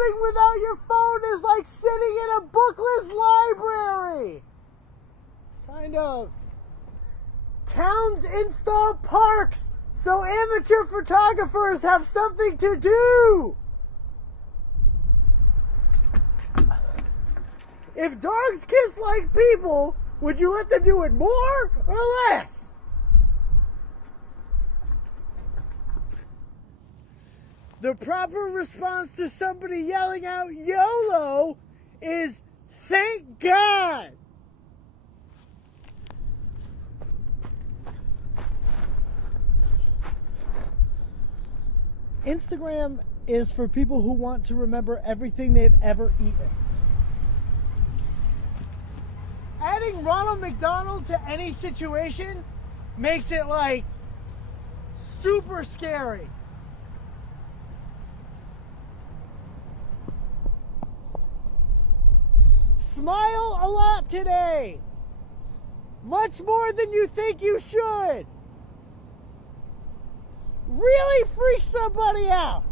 Shopping without your phone is like sitting in a bookless library. Kind of. Towns install parks so amateur photographers have something to do. If dogs kiss like people, would you let them do it more or less? The proper response to somebody yelling out YOLO is thank God. Instagram is for people who want to remember everything they've ever eaten. Adding Ronald McDonald to any situation makes it like super scary. Smile a lot today. Much more than you think you should. Really freak somebody out.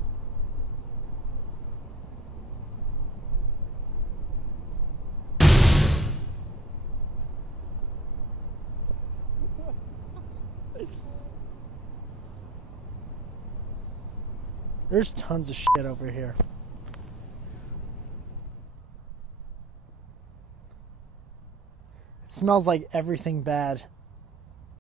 There's tons of shit over here. It smells like everything bad.